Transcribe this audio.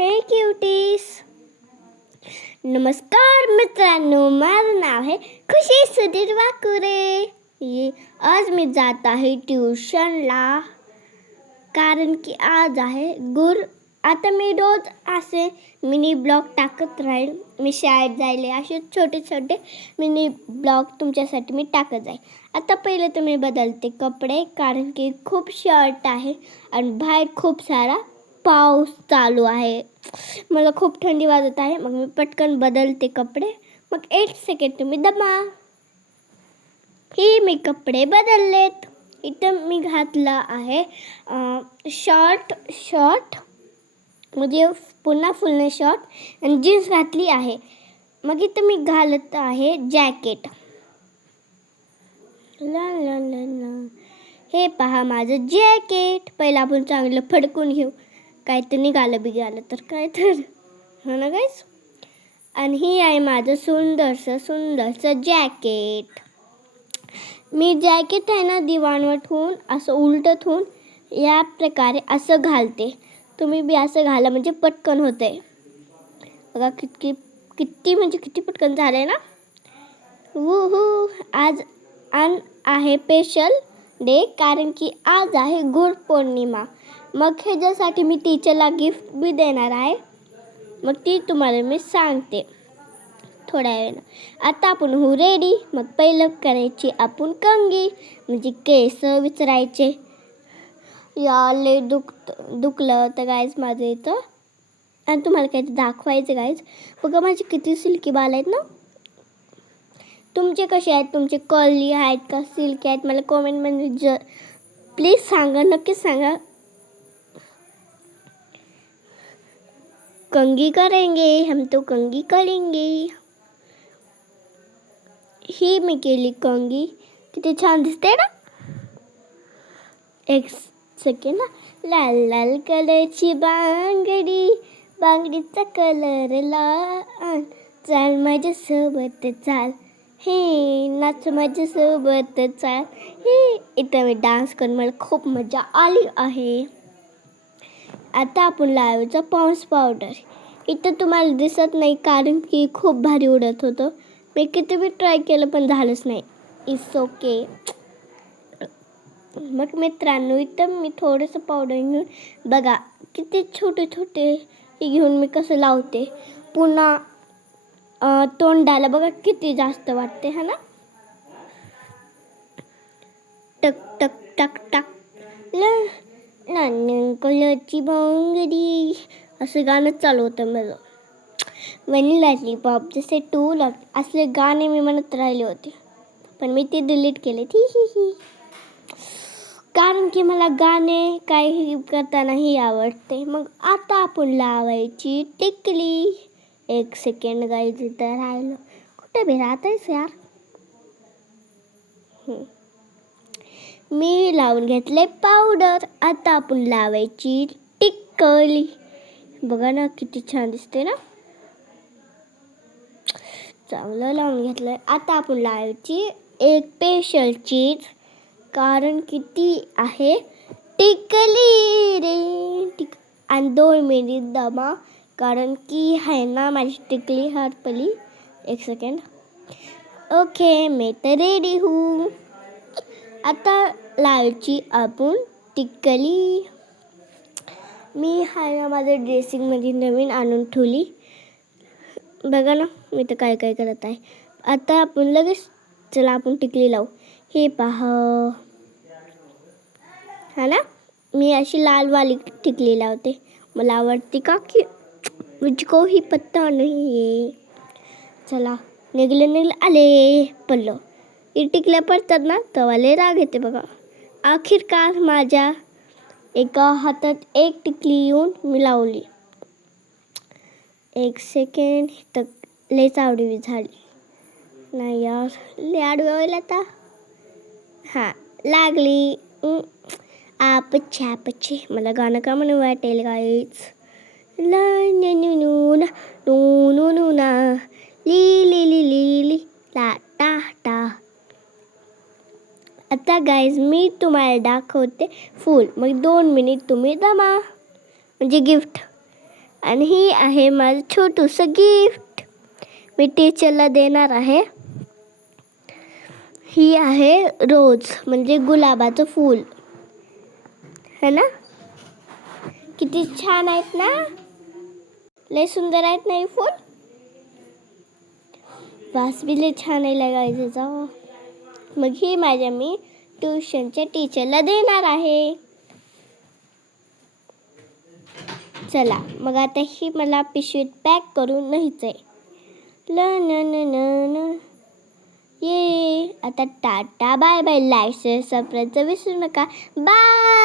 हे क्यूटीज. नमस्कार मित्रांनो, माझं नाव आहे खुशी सुधीर वाकुरे. आज मी जात आहे ट्युशनला, कारण की आज आहे गुर. आता मी रोज असे मिनी ब्लॉग टाकत राहील. मी शाळेत जायले असे छोटे छोटे मिनी ब्लॉग तुमच्यासाठी मी टाकत जाईल. आता पहिले तर मी बदलते कपडे, कारण की खूप शॉर्ट आहे आणि बाहेर खूप सारा पाऊस चालू आहे. मला खूप थंडी वाजत आहे. मग मी पटकन बदलते कपडे. मग 1 सेकंड तुम्ही दमा. मी कपडे बदललेत. इथं मी घातलं आहे शॉर्ट म्हणजे पुन्हा फुल शॉर्ट आणि जीन्स घातली आहे. मग इथं मी घालत आहे जॅकेट. ला ला ला ला. हे पहा माझं जॅकेट. पहिला आपण चांगलं फडकून घेऊ. काय तर निघालं तर काय तर, हो ना गाईस. आणि ही आहे माझं सुंदरसं जॅकेट. मी जॅकेट आहे ना दिवाणवर ठेवून असं उलटं ठेवून या प्रकारे असं घालते. तुम्ही बी असं घाला म्हणजे पटकन होतंय. बघा किती पटकन झालंय ना. वूहू. आज आहे स्पेशल डे, कारण की आज आहे गुरुपौर्णिमा. मग ह्याच्यासाठी मी टीचरला गिफ्ट बी देणार आहे. मग ती तुम्हाला मी सांगते थोड्या वेळानं. आता आपण होऊ रेडी. मग पहिलं करायची आपण कंघी, म्हणजे केस विचरायचे. लय दुखलं तर गाईज माझं इथं. आणि तुम्हाला काहीतरी दाखवायचं गाईज. बघा माझे किती सिल्की बाल आहेत ना. तुमचे कसे आहेत? तुमचे कर्ली आहेत का सिल्की आहेत? मला कॉमेंटमध्ये प्लीज सांगा, नक्कीच सांगा. कंघी करेंगे हम तो, कंघी करेंगे. ही मी केली कंघी. किती छान दिसते ना. 1 सेकंड ना. लाल लाल कलरची बांगडीचा कलर लाल. चाल माझ्यासोबत चाल, हे नाच माझ्यासोबत चाल. इथं मी डान्स करून मला खूप मजा आली आहे. आता आपण लावायचं पॉन्ड्स पावडर. इथं तुम्हाला दिसत नाही, कारण की खूप भारी उडत होतं. मी किती बी ट्राय केलं पण झालंच नाही. It's okay. मग मित्रांनो, इथं मी थोडंसं पावडर घेऊन बघा किती छोटे घेऊन मी कसं लावते. पुन्हा तोंडाला बघा किती जास्त वाटते, है ना. टक टक टक टक. लाल कलरची बांगडी असं गाणं चालू होतं माझं. व्हॅनिला लॉलीपॉप जसे टू लॉट असले गाणे मी म्हणत राहिले होते, पण मी ते डिलीट केले. कारण की मला गाणे काही करतानाही आवडते. मग आता आपण लावायची टिकली. 1 सेकंड गाईज, इथं राहिलं. कुठे बी राहतायस यार. मी लावून घेतले पावडर. आता आपण लावायची टिकली. बघा ना किती छान दिसते ना. चांगलं लावून घेतलंय. आता आपण लावायची एक स्पेशल चीज, कारण की ती आहे टिकली रे. आणि 2 मिनिट दमा, कारण की आहे ना माझी टिकली हरपली. 1 सेकंड. ओके, मी तर रेडी हूँ. आता लावायची आपण टिकली. मी आहे ना माझ्या ड्रेसिंगमध्ये नवीन आणून ठेवली. बघा ना मी तर काय करत आहे. आता आपण लगेच चला आपण टिकली लावू. हे पहा, हा ना. मी अशी लालवाली टिकली लावते. मला आवडते का की मुझको ही पत्ता नाही. चला निघले आले पडलो. ही टिकल्या पडतात ना तवाले राग येते बघा. आखिरकार माझ्या एका हातात एक टिकली येऊन मी लावली. 1 सेकंड. तर लयच आवडवी झाली नाही यार. लय आडवी व्हायला आता. हां लागली. आपचे मला गाणं का म्हणून वाटेल गाईच. ला नु नु नु ना नु नु नु ना ली ली ली ली ली ला टा टा. आता गाईज मी तुम्हाला दाखवते फुल. मग 2 मिनिट तुम्ही दमा, म्हणजे गिफ्ट. आणि ही आहे माझं छोटूसं गिफ्ट मी टीचरला देणार आहे. ही आहे रोज म्हणजे गुलाबाचं फूल है ना. किती छान आहेत ना, लय सुंदर आहेत ना हे फूल. वास बी लय छान आहे लगायचा. मग ही माझ्या मी ट्युशनच्या टीचरला देणार आहे. चला मग आता ही मला पिशवीत पॅक करून न्यायचंय. ये आता टाटा बाय बाय. लाईक शेअर सबस्क्राईबचं विसरू नका. बाय.